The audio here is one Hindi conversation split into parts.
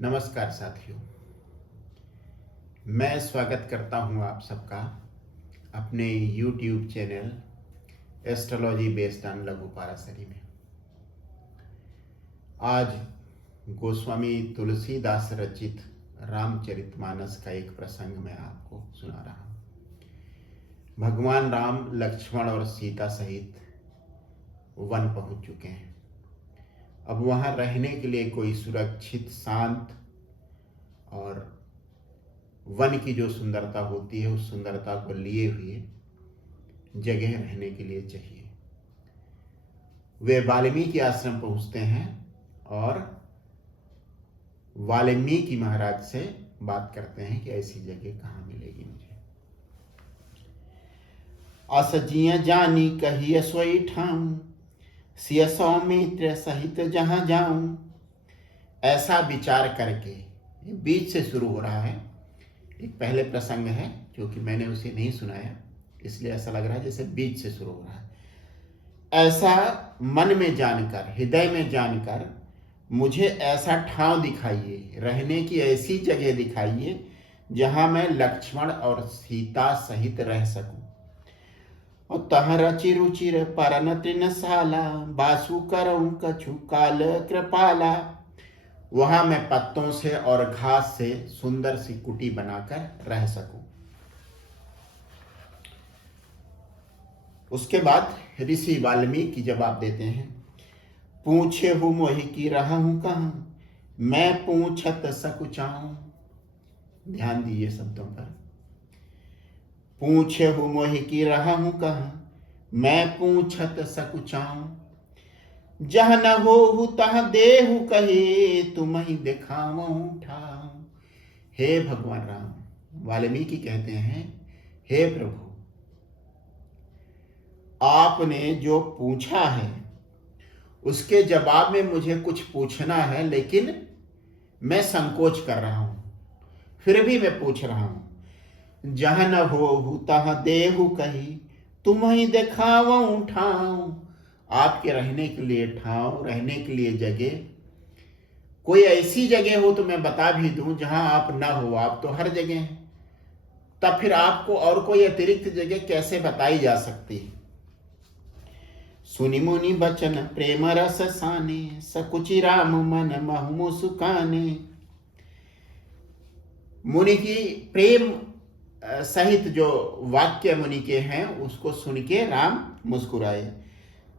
नमस्कार साथियों, मैं स्वागत करता हूं आप सबका अपने YouTube channel astrology based on लघु पाराशरी में। आज गोस्वामी तुलसीदास रचित रामचरितमानस का एक प्रसंग मैं आपको सुना रहा हूं। भगवान राम लक्ष्मण और सीता सहित वन पहुंच चुके हैं। अब वहां रहने के लिए कोई सुरक्षित, शांत और वन की जो सुंदरता होती है उस सुंदरता को लिए हुए जगह रहने के लिए चाहिए। वे वाल्मीकि आश्रम पहुंचते हैं और वाल्मीकि महाराज से बात करते हैं कि ऐसी जगह कहाँ मिलेगी मुझे। असजिया जानी कहिए सोई ठाऊं, सिय सौमित्र सहित जहां जाऊं। ऐसा विचार करके, बीच से शुरू हो रहा है। एक पहले प्रसंग है जो कि मैंने उसे नहीं सुनाया, इसलिए ऐसा लग रहा है जैसे बीच से शुरू हो रहा है। ऐसा मन में जानकर, हृदय में जानकर मुझे ऐसा ठाव दिखाइए, रहने की ऐसी जगह दिखाइए जहां मैं लक्ष्मण और सीता सहित रह सकूं। और तह रचि रुचिर परन तृणशाला, बासु करऊं कछु काल कृपाला। वहां मैं पत्तों से और घास से सुंदर सी कुटी बनाकर रह सकूं। उसके बाद ऋषि वाल्मीकि जवाब देते हैं, पूछे हूं मोहि की रहूं कहां, मैं पूछत सकुचाऊं। ध्यान दीजिए शब्दों पर। पूछे हूं मोहि की रहूं कहां, मैं पूछत सकुचाऊं। जह न होहु तह देहु कहे, तुम ही दिखावऊं ठाऊं। हे भगवान राम, वाल्मीकि कहते हैं, हे प्रभु, आपने जो पूछा है उसके जवाब में मुझे कुछ पूछना है, लेकिन मैं संकोच कर रहा हूं। फिर भी मैं पूछ रहा हूं। जह न होहु तह देहु कही, तुम ही दिखावऊं ठाऊं। आपके रहने के लिए ठाव, रहने के लिए जगह, कोई ऐसी जगह हो तो मैं बता भी दूं जहां आप ना हो। आप तो हर जगह हैं, तब फिर आपको और कोई अतिरिक्त जगह कैसे बताई जा सकती है। सुनि मुनि बचन प्रेम रस साने, सकुचि राम मन महु मुस्काने। मुनि की प्रेम सहित जो वाक्य मुनि के हैं उसको सुन के राम मुस्कुराए।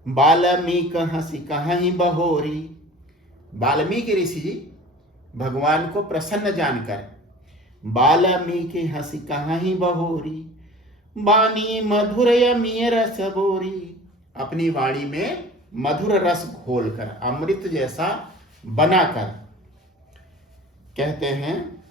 वाल्मीकि हंसी कहीं बहोरी। वाल्मीकि ऋषि जी भगवान को प्रसन्न जानकर वाल्मीकि हंसी कहीं बहोरी, वाणी मधुर यमी रस बोरी। अपनी वाणी में मधुर रस घोलकर, अमृत जैसा बनाकर कहते हैं,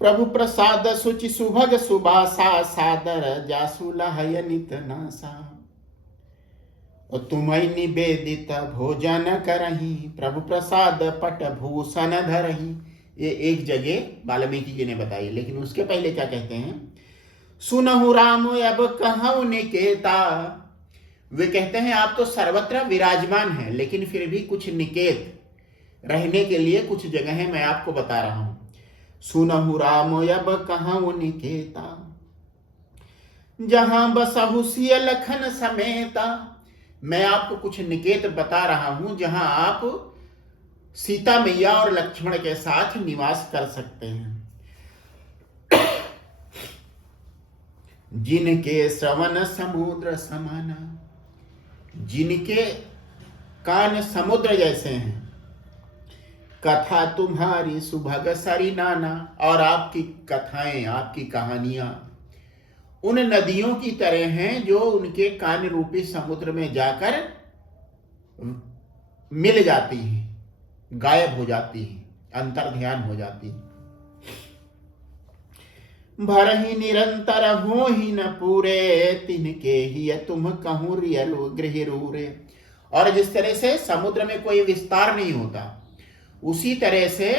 प्रभु प्रसाद सुचि सुभग सुबासा, सादर जासु लहय नित नासा। और तुम्हें निवेदित भोजन करही, प्रभु प्रसाद पट भूषण धरही। ये एक जगह वाल्मीकि जी ने बताई, लेकिन उसके पहले क्या कहते हैं, सुनहु राम अब कहूं निकेता। वे कहते हैं आप तो सर्वत्र विराजमान हैं, लेकिन फिर भी कुछ निकेत, रहने के लिए कुछ जगहें मैं आपको बता रहा हूं। सुनहु राम अब कहूं निकेता, जहां बसहु सिय लखन समेता। मैं आपको कुछ निकेत बता रहा हूं जहां आप सीता मैया और लक्ष्मण के साथ निवास कर सकते हैं। जिनके श्रवण समुद्र समाना, जिनके कान समुद्र जैसे हैं, कथा तुम्हारी सुभग सरी नाना। और आपकी कथाएं, आपकी कहानियां उन नदियों की तरह हैं जो उनके कान रूपी समुद्र में जाकर मिल जाती हैं, गायब हो जाती हैं, अंतर्ध्यान हो जाती हैं। भरहि निरंतर हो ही न पूरे, तिनके ही तुम कहूं रियलो गृह रूरे। और जिस तरह से समुद्र में कोई विस्तार नहीं होता, उसी तरह से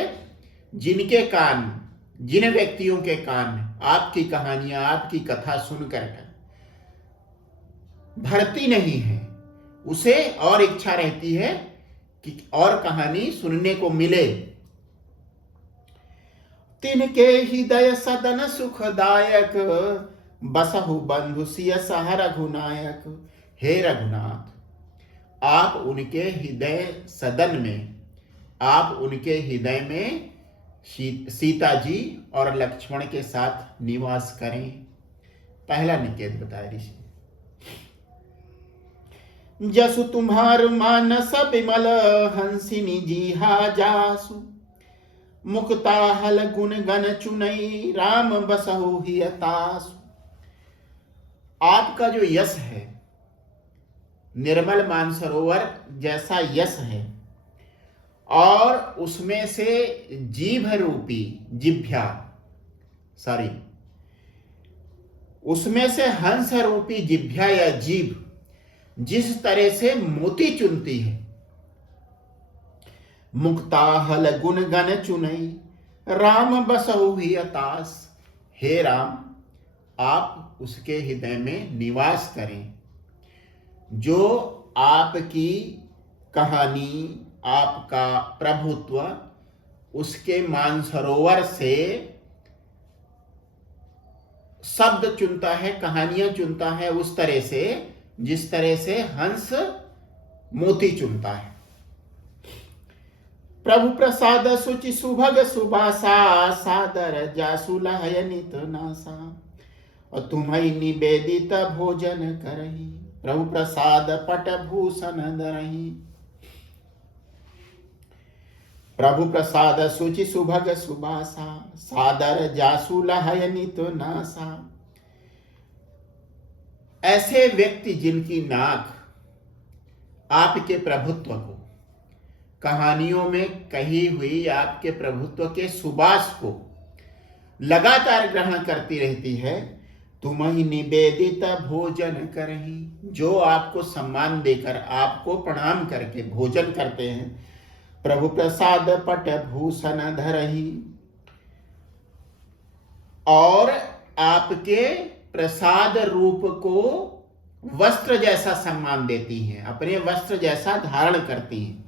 जिनके कान, जिन व्यक्तियों के कान आपकी कहानियां, आपकी कथा सुनकर भरती नहीं है, उसे और इच्छा रहती है कि और कहानी सुनने को मिले। तिनके हृदय सदन सुखदायक, बसहु बंधु सिय सह रघुनायक। हे रघुनाथ, आप उनके हृदय सदन में, आप उनके हृदय में सीता जी और लक्ष्मण के साथ निवास करें। पहला निकेत बताया ऋषि। जसु तुम्हार मानस विमल, हंसिनी जीहा जासु। मुक्ता हल गुण गण चुनई, राम बसहु हिय तासु। आपका जो यश है, निर्मल मानसरोवर जैसा यश है, और उसमें से जीभ रूपी उसमें से हंस रूपी जिभ्या या जीभ जिस तरह से मोती चुनती है। मुक्ता हल गुण गण चुनई, राम बसहु हिय तास। हे राम, आप उसके हृदय में निवास करें। जो आपकी कहानी, आपका प्रभुत्व उसके मानसरोवर से शब्द चुनता है, कहानियां चुनता है, उस तरह से जिस तरह से हंस मोती चुनता है। प्रभु प्रसाद सुचि सुभग सुबासा, सादर जासु लहय नित नासा। और तुम्हि निवेदित भोजन करही, प्रभु प्रसाद पट भूषण धरही। प्रभु प्रसाद सुचि सुभग सुबासा, सादर जासु लहय नित नासा। ऐसे व्यक्ति जिनकी नाक आपके प्रभुत्व को, कहानियों में कही हुई आपके प्रभुत्व के सुबास को लगातार ग्रहण करती रहती है, तुम्हि निवेदित भोजन करही। जो आपको सम्मान देकर, आपको प्रणाम करके भोजन करते हैं, प्रभु प्रसाद पट भूषण धरही। और आपके प्रसाद रूप को वस्त्र जैसा सम्मान देती हैं, अपने वस्त्र जैसा धारण करती हैं।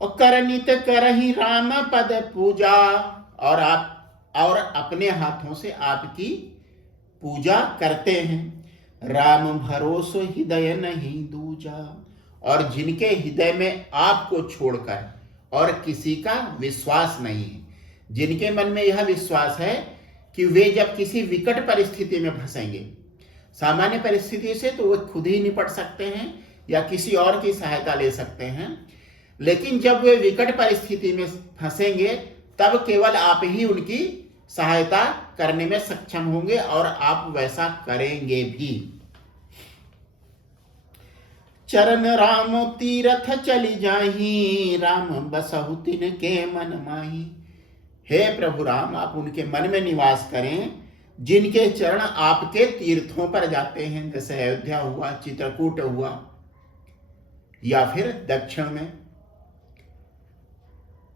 और करनित करही राम पद पूजा, और अपने हाथों से आपकी पूजा करते हैं। राम भरोसो हृदय नहीं दूजा। और जिनके हृदय में आपको छोड़कर और किसी का विश्वास नहीं है, जिनके मन में यह विश्वास है कि वे जब किसी विकट परिस्थिति में फंसेंगे, सामान्य परिस्थिति से तो वे खुद ही निपट सकते हैं या किसी और की सहायता ले सकते हैं, लेकिन जब वे विकट परिस्थिति में फंसेंगे तब केवल आप ही उनकी सहायता करने में सक्षम होंगे, और आप वैसा करेंगे भी। चरण राम तीरथ चली जाही, राम बसहु तिनके मन माही। हे प्रभु राम, आप उनके मन में निवास करें जिनके चरण आपके तीर्थों पर जाते हैं, जैसे अयोध्या हुआ, चित्रकूट हुआ, या फिर दक्षिण में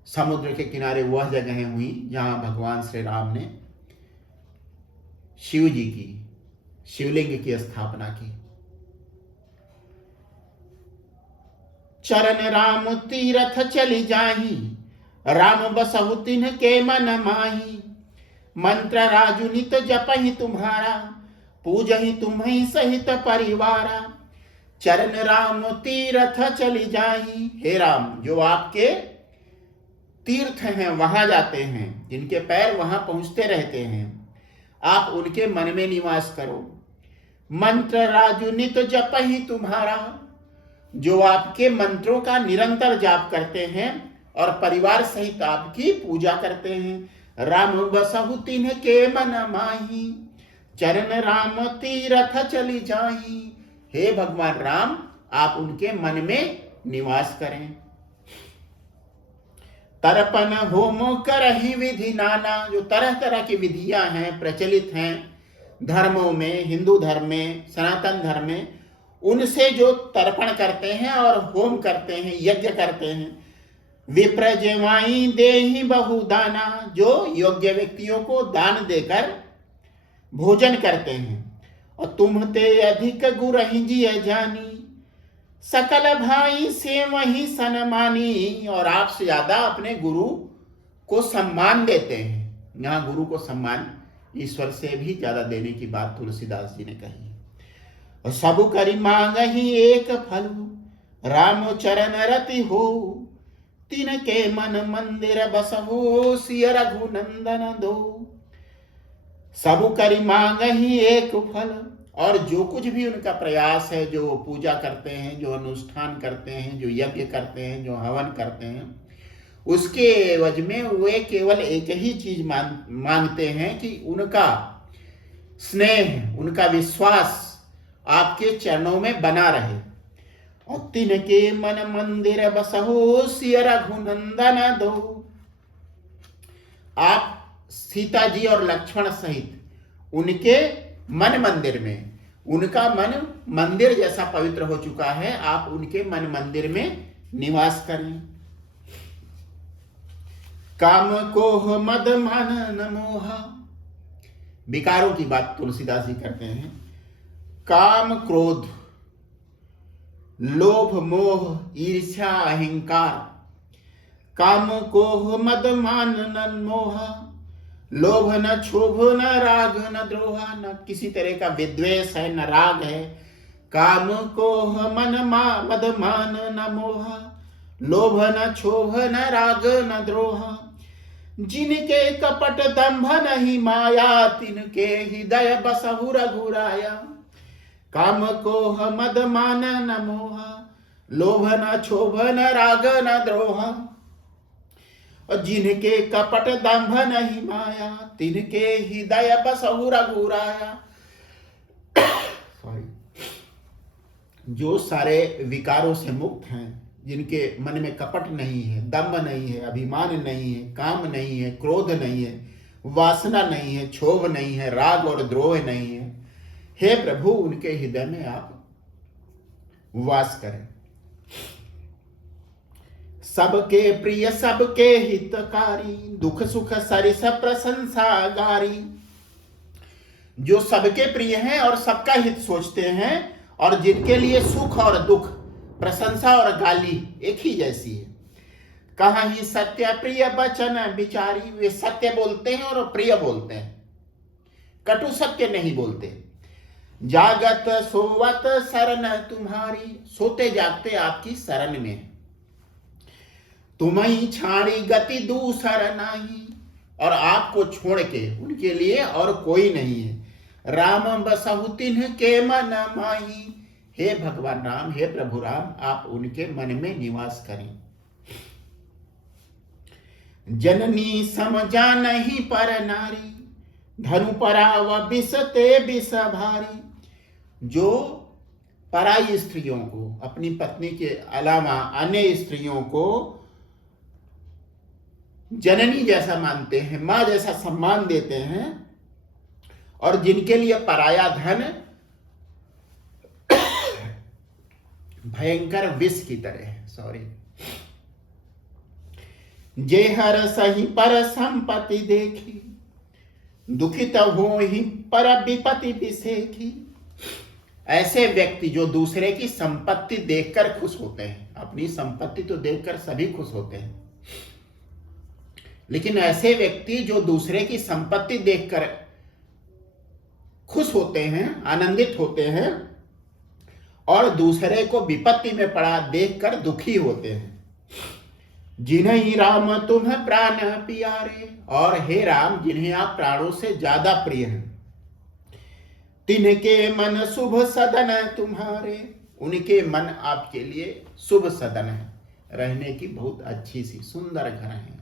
समुद्र के किनारे वह जगहें हुई जहां भगवान श्री राम ने शिव जी की, शिवलिंग की स्थापना की। चरण राम तीरथ चली जाही, राम बसहु तिनके मन माही। मंत्र राजु नित जपहि तुम्हारा, पूजहि तुम्हि सहित परिवारा। चरण राम तीरथ चली जाही। हे राम, जो आपके तीर्थ हैं वहां जाते हैं, जिनके पैर वहां पहुंचते रहते हैं, आप उनके मन में निवास करो। मंत्र राजु नित जपहि तुम्हारा, जो आपके मंत्रों का निरंतर जाप करते हैं और परिवार सहित आपकी पूजा करते हैं। राम बसहु तिनके मन माही, चरण राम तीरथ चली जाही। हे भगवान राम, आप उनके मन में निवास करें। तर्पण होम करहि विधि नाना, जो तरह तरह की विधियां हैं, प्रचलित हैं धर्मों में, हिंदू धर्म में, सनातन धर्म में, उनसे जो तर्पण करते हैं और होम करते हैं, यज्ञ करते हैं। विप्र जेवाई देहि बहुदाना, जो योग्य व्यक्तियों को दान देकर भोजन करते हैं। और तुम ते अधिक गुरहि जिय जानी, सकल भाई से वही सनमानी। और आपसे ज्यादा अपने गुरु को सम्मान देते हैं। यहाँ गुरु को सम्मान ईश्वर से भी ज्यादा देने की बात तुलसीदास जी ने कही। और सब करी मांग ही एक फल, राम चरण रति हो, तिन के मन मंदिर बसहु, सिय रघुनंदन दो। सब करी मांग ही एक फल, और जो कुछ भी उनका प्रयास है, जो पूजा करते हैं, जो अनुष्ठान करते हैं, जो यज्ञ करते हैं, जो हवन करते हैं, उसके एवज में वे केवल एक ही चीज मांगते हैं कि उनका स्नेह, उनका विश्वास आपके चरणों में बना रहे। और तिनके मन मंदिर बसहु, सिय रघुनंदन दो। आप सीता जी और लक्ष्मण सहित उनके मन मंदिर में, उनका मन मंदिर जैसा पवित्र हो चुका है, आप उनके मन मंदिर में निवास करें। काम कोह मद मान न मोहा, विकारों की बात तुलसीदास जी करते हैं। काम, क्रोध, लोभ, मोह, ईर्ष्या, अहंकार। काम कोह मद मान न मोहा, लोभ न क्षोभ न राग न द्रोह। न किसी तरह का विद्वेष है, न राग है। काम कोह मद मान न मोह, लोभ न क्षोभ न राग न द्रोह। जिनके कपट दंभ नहीं माया, तिनके हृदय बसहु रघुराया। काम कोह मद मान न मोह, लोभ न क्षोभ न राग न द्रोह। और जिनके कपट दंभ नहीं माया, तिनके हृदय बसहु रघुराया। सॉरी, जो सारे विकारों से मुक्त हैं, जिनके मन में कपट नहीं है, दंभ नहीं है, अभिमान नहीं है, काम नहीं है, क्रोध नहीं है, वासना नहीं है, क्षोभ नहीं है, राग और द्रोह नहीं है, हे प्रभु उनके हृदय में आप वास करें। सबके प्रिय सबके हितकारी, दुख सुख सरिस प्रशंसा गारी। जो सबके प्रिय हैं और सबका हित सोचते हैं, और जिनके लिए सुख और दुख, प्रशंसा और गाली एक ही जैसी है। कहाँ ही सत्य प्रिय वचन विचारी, वे सत्य बोलते हैं और प्रिय बोलते हैं, कटु सत्य नहीं बोलते। जागत सोवत शरण तुम्हारी, सोते जागते आपकी शरण में। तुम्हीं छाड़ी गति दूसर नहीं, और आपको छोड़ के उनके लिए और कोई नहीं है। राम बसहु तिन्ह के मन माही, हे भगवान राम, हे प्रभु राम, आप उनके मन में निवास करें। जननी समझा नहीं पर नारी, धनु पराव बिसते बिस भारी। जो पराई स्त्रियों को, अपनी पत्नी के अलावा अन्य स्त्रियों को जननी जैसा मानते हैं, मां जैसा सम्मान देते हैं, और जिनके लिए पराया धन भयंकर विष की तरह है। सॉरी, जे हर सही पर संपत्ति देखी, दुखित हो ही पर विपत्ति बिसेखी। ऐसे व्यक्ति जो दूसरे की संपत्ति देखकर खुश होते हैं, अपनी संपत्ति तो देखकर सभी खुश होते हैं, लेकिन ऐसे व्यक्ति जो दूसरे की संपत्ति देखकर खुश होते हैं, आनंदित होते हैं, और दूसरे को विपत्ति में पड़ा देखकर दुखी होते हैं। जिन्हें राम तुम्हें प्राण प्यारे, और हे राम जिन्हें आप प्राणों से ज्यादा प्रिय हैं। तिनके मन शुभ सदन तुम्हारे, उनके मन आपके लिए शुभ सदन है, रहने की बहुत अच्छी सी सुंदर घर है।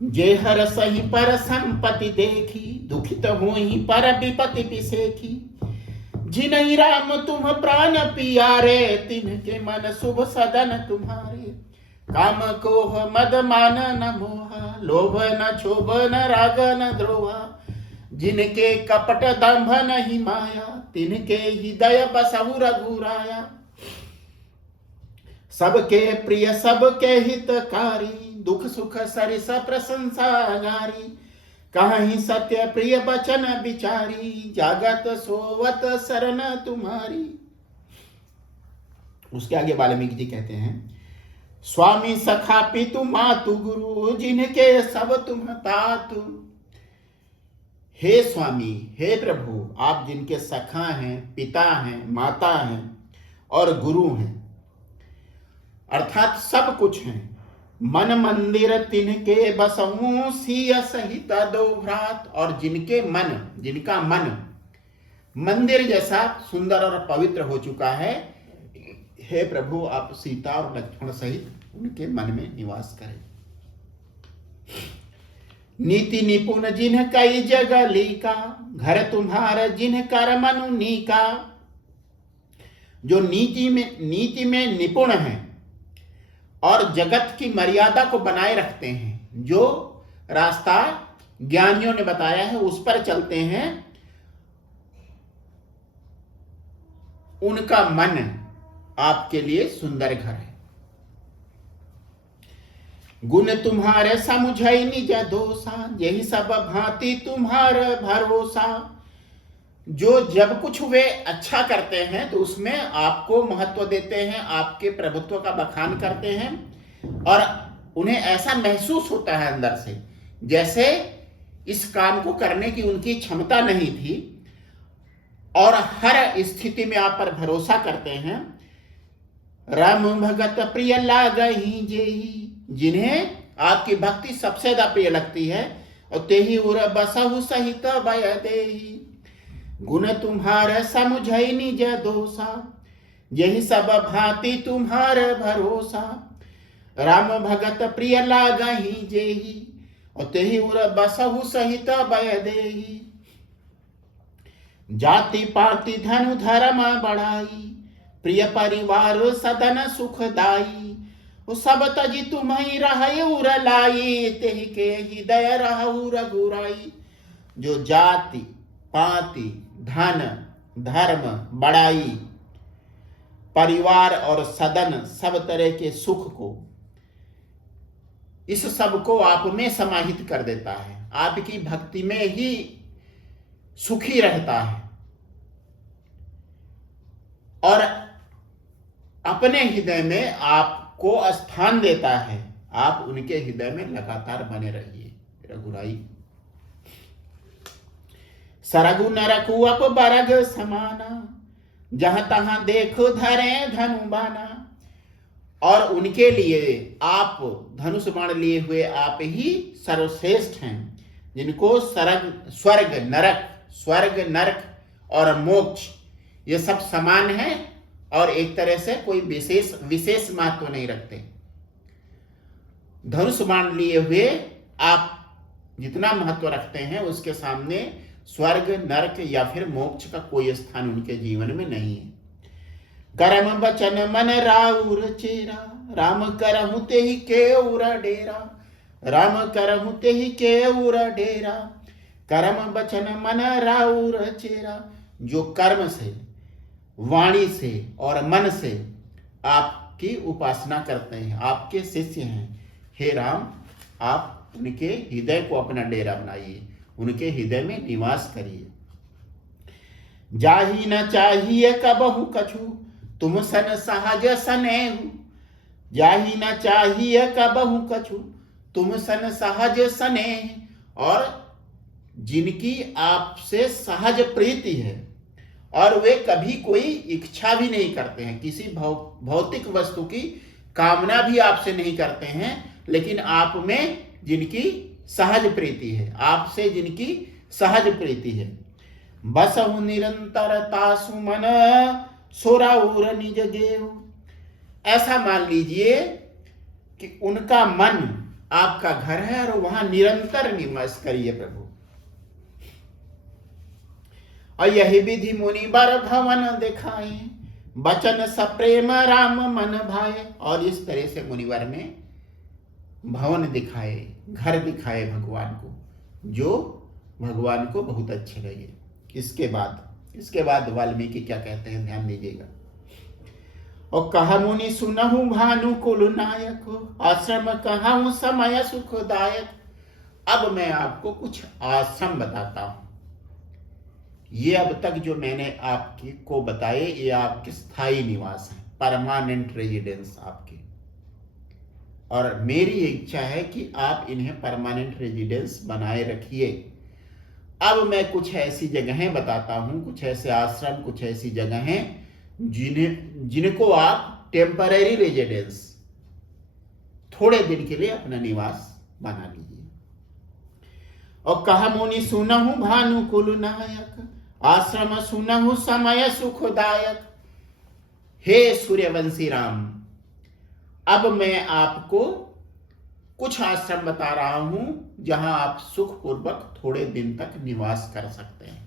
जे हर सही पर संपत्ति देखी, दुखित हुई पर विपत्ति बिसेखी। जिन्हीं राम तुम प्राण पियारे, तिनके मन शुभ सदन तुम्हारे। काम कोह मद मान न मोहा, लोभ न क्षोभ न राग न द्रोह। जिनके कपट दंभ नहीं माया, तिनके हृदय बसहु रघुराया। सबके प्रिय सबके हितकारी, दुख सुख सरिस प्रशंसा गारी। कहीं सत्य प्रिय बचन बिचारी, जागत सोवत शरण तुम्हारी। उसके आगे वाल्मीकि जी कहते हैं, स्वामी सखा पितु मातु गुरु, जिनके सब तुम तातु। हे स्वामी, हे प्रभु, आप जिनके सखा हैं, पिता हैं, माता हैं और गुरु हैं, अर्थात सब कुछ हैं। मन मंदिर तिनके बसहूं, सिय सहित दो भ्रात। और जिनके मन, जिनका मन मंदिर जैसा सुंदर और पवित्र हो चुका है, हे प्रभु आप सीता और लक्ष्मण सहित उनके मन में निवास करें। नीति निपुण जिन्ह कई जग लीका, घर तुम्हारा जिन्ह कर मनु नीका। जो नीति में निपुण हैं और जगत की मर्यादा को बनाए रखते हैं, जो रास्ता ज्ञानियों ने बताया है उस पर चलते हैं, उनका मन आपके लिए सुंदर घर है। गुण तुम्हारे समुझई निज दोषा, यही सब भांति तुम्हारे भरोसा। जो जब कुछ वे अच्छा करते हैं तो उसमें आपको महत्व देते हैं, आपके प्रभुत्व का बखान करते हैं और उन्हें ऐसा महसूस होता है अंदर से जैसे इस काम को करने की उनकी क्षमता नहीं थी, और हर स्थिति में आप पर भरोसा करते हैं। राम भगत प्रिय लागहि जेहि, जिन्हें आपकी भक्ति सबसे ज्यादा प्रिय लगती है। और तेहि उर बसहु सहित भय देहि, गुण तुम्हारे समुझई निज दोषा, यही सब भांति तुम्हारे भरोसा। राम भगत प्रिय लागहि जेहि, और तेहि उर बसहु सहित भय देहि। जाति पाति धनु धर्म बढ़ाई, प्रिय परिवार सदन सुखदाई। सब तजी तुम्हि रहै उर लाई, तेहि के हृदय रहु रघुराई। जो जाति पाति धन धर्म बड़ाई, परिवार और सदन, सब तरह के सुख को, इस सब को आप में समाहित कर देता है। आपकी भक्ति में ही सुखी रहता है और अपने हृदय में आपको स्थान देता है। आप उनके हृदय में लगातार बने रहिए। रघुराई सरगु नरकु अप बरग समाना, जहां तहां देखो धरे धनु बाना। और उनके लिए आप धनुष बाण लिए हुए आप ही सर्वश्रेष्ठ हैं, जिनको स्वर्ग नरक और मोक्ष ये सब समान है और एक तरह से कोई विशेष महत्व नहीं रखते। धनुष बाण लिए हुए आप जितना महत्व रखते हैं उसके सामने स्वर्ग नरक या फिर मोक्ष का कोई स्थान उनके जीवन में नहीं है। कर्म बचन मन राउर चेरा, राम करहु तेहि केउर डेरा। राम करहु तेहि केउर डेरा, कर्म बचन मन राउर चेरा। जो कर्म से, वाणी से और मन से आपकी उपासना करते हैं, आपके शिष्य हैं, हे राम आप उनके हृदय को अपना डेरा बनाइए, उनके हृदय में निवास करिए। जाहि न चाहिए कबहु कछु, तुम सन सहज सनेहु। जाहि न चाहिए कबहु कछु, तुम सन सहज स्नेह। और जिनकी आपसे सहज प्रीति है और वे कभी कोई इच्छा भी नहीं करते हैं, किसी भौतिक वस्तु की कामना भी आपसे नहीं करते हैं, लेकिन आप में जिनकी सहज प्रीति है, आपसे जिनकी सहज प्रीति है। बसहु निरंतर तासु मन, सोराउर निज गेहु। ऐसा मान लीजिए कि उनका मन आपका घर है और वहां निरंतर निवास करिए प्रभु। और यही विधि मुनि बर भवन दिखाए, बचन सप्रेम राम मन भाए। और इस तरह से मुनिवर ने भवन दिखाए, घर दिखाए भगवान को, जो भगवान को बहुत अच्छे लगे। इसके बाद वाल्मीकि क्या कहते हैं, ध्यान दीजिएगा। और कहा मुनि सुनहु भानु कुल नायक, आश्रम कहाऊं समय सुखदायक। अब मैं आपको कुछ आश्रम बताता हूं। ये अब तक जो मैंने आपकी को बताए ये आपके स्थायी निवास हैं, परमानेंट रेजिडेंस आपके। और मेरी इच्छा है कि आप इन्हें परमानेंट रेजिडेंस बनाए रखिए। अब मैं कुछ ऐसी जगहें बताता हूं, कुछ ऐसे आश्रम, कुछ ऐसी जगहें जिनको आप टेम्पररी रेजिडेंस, थोड़े दिन के लिए अपना निवास बना लीजिए। और कहा मुनि सुनहु भानुकुल नायक, आश्रम सुनहु समय सुखदायक। हे सूर्यवंशी राम, अब मैं आपको कुछ आश्रम बता रहा हूं जहां आप सुखपूर्वक थोड़े दिन तक निवास कर सकते हैं।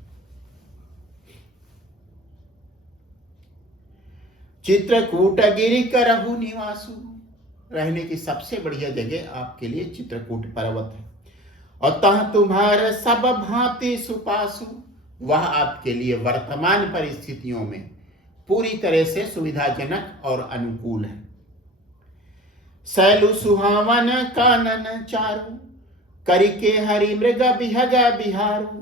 चित्रकूट गिरि करहु निवासु, रहने की सबसे बढ़िया जगह आपके लिए चित्रकूट पर्वत है। और तह तुम्हारे सब भांति सुपासु, वह आपके लिए वर्तमान परिस्थितियों में पूरी तरह से सुविधाजनक और अनुकूल है। शैलु सुहावन कानन चारु, करिके हरि मृग बिहग बिहारु।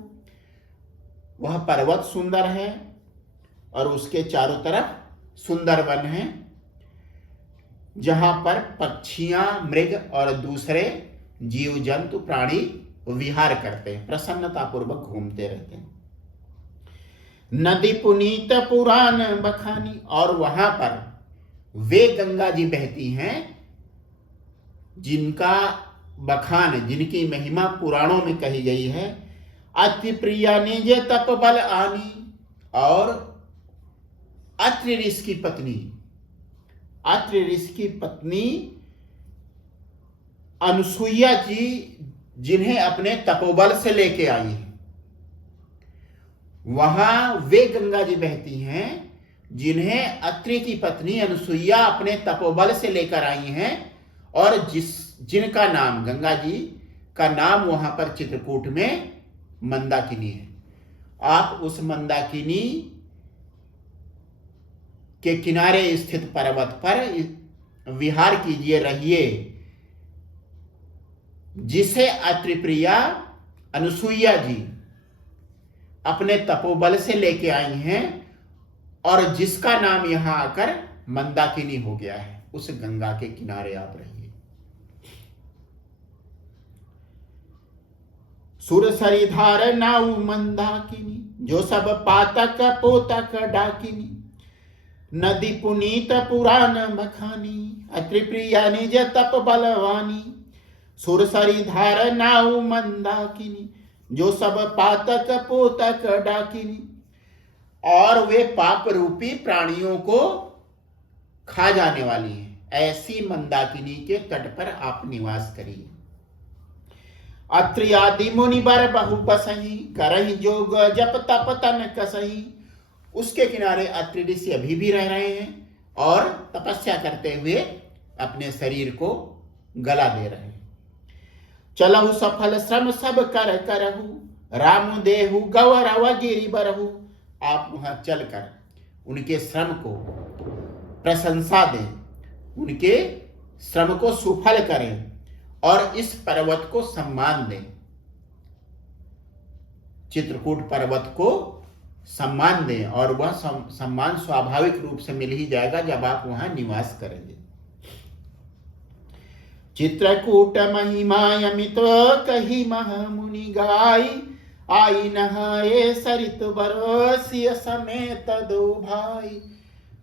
वह पर्वत सुंदर है और उसके चारों तरफ सुंदर वन है, जहां पर पक्षियां, मृग और दूसरे जीव जंतु प्राणी विहार करते हैं, प्रसन्नतापूर्वक घूमते रहते हैं। नदी पुनीत पुराण बखानी, और वहां पर वे गंगा जी बहती हैं जिनका बखान, जिनकी महिमा पुराणों में कही गई है। अति प्रिया निज तप बल आनी, और अत्रि ऋषि की पत्नी, अत्रि ऋषि की पत्नी अनुसुईया जी जिन्हें अपने तपोबल से लेके आई हैं, वहां वे गंगा जी बहती हैं जिन्हें अत्रि की पत्नी अनुसुईया अपने तपोबल से लेकर आई हैं, और जिनका नाम, गंगा जी का नाम वहां पर चित्रकूट में मंदाकिनी है। आप उस मंदाकिनी के किनारे स्थित पर्वत पर विहार कीजिए, रहिए, जिसे अत्रिप्रिया अनुसुईया जी अपने तपोबल से लेके आई हैं और जिसका नाम यहां आकर मंदाकिनी हो गया है। उस गंगा के किनारे आप रहिए। सुरसरी धार नाउ मंदाकिनी, जो सब पातक पोतक डाकिनी। नदी पुनीत पुराण बखानी, अत्रिप्रिया निज तप बलवानी। सुरसरी धार नाउ मंदाकिनी, जो सब पातक पोतक डाकिनी। और वे पाप रूपी प्राणियों को खा जाने वाली हैं, ऐसी मंदाकिनी के तट पर आप निवास करिए। अत्रि आदि मुनि बर बहु बसही, करहि जोग जप तप तन कसही। उसके किनारे अत्रि ऋषि अभी भी रह रहे हैं और तपस्या करते हुए अपने शरीर को गला दे रहे हैं। चलहु सफल श्रम सब कर करहु, राम देहु गौरव गिरि बरहु। आप वहां चलकर उनके श्रम को प्रशंसा दें, उनके श्रम को सुफल करें और इस पर्वत को सम्मान दें। चित्रकूट पर्वत को सम्मान दें, और वह सम्मान स्वाभाविक रूप से मिल ही जाएगा जब आप वहां निवास करेंगे। चित्रकूट महिमा अमित कही महामुनि गाई, आई नहाए सरित बरसिय समेत दो भाई।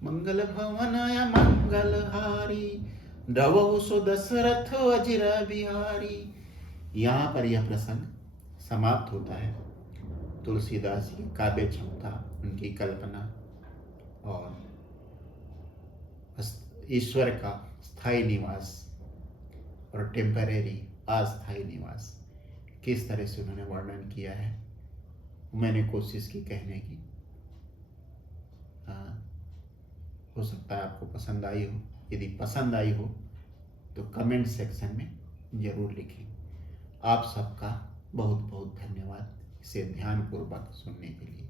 मंगल भवन मंगलहारी, रवहु सो दशरथ अजिर बिहारी। यहाँ पर यह प्रसंग समाप्त होता है। तुलसीदास की काव्य क्षमता, उनकी कल्पना और ईश्वर का स्थायी निवास और टेम्परेरी अस्थायी निवास किस तरह से उन्होंने वर्णन किया है, मैंने कोशिश की कहने की। हो सकता है आपको पसंद आई हो। यदि पसंद आई हो तो कमेंट सेक्शन में जरूर लिखें। आप सबका बहुत बहुत धन्यवाद इसे ध्यानपूर्वक सुनने के लिए।